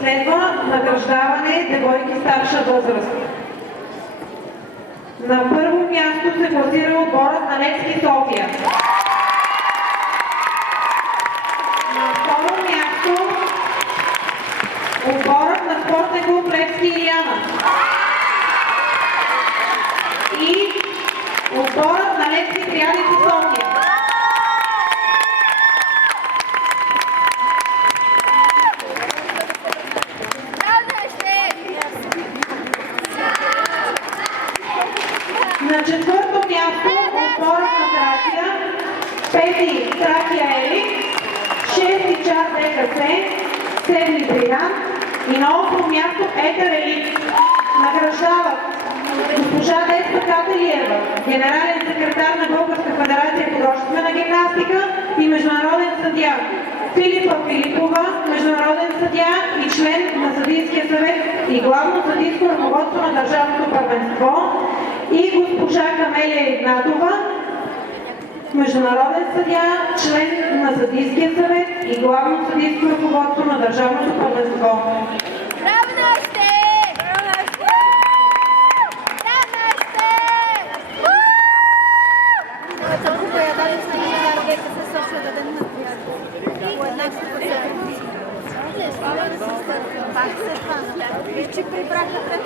Следва награждаване девойки старша възраст. На първо място се класира отборът на Левски София. На второ място отборът на спортен клуб Левски Илияна. И отборът на Левски Триадици София. На четвърто място отборът на Тракия, пети Тракия Елик, шести Чар БКЦ, седми Бриган и на осмо място Етер Елик. Награждават госпожа Деспа Кателиева, генерален секретар на Българска федерация художествена гимнастика и международен съдия, Филипа Филипова, международен съдия и член на Съдийския съвет и главно съдийско ръководство на държавното първенство, и госпожа Камелия Игнатова, международен съдия, член на Съдийския съвет и главно съдийско ръководство на държавното първенство. Вече прибраха пред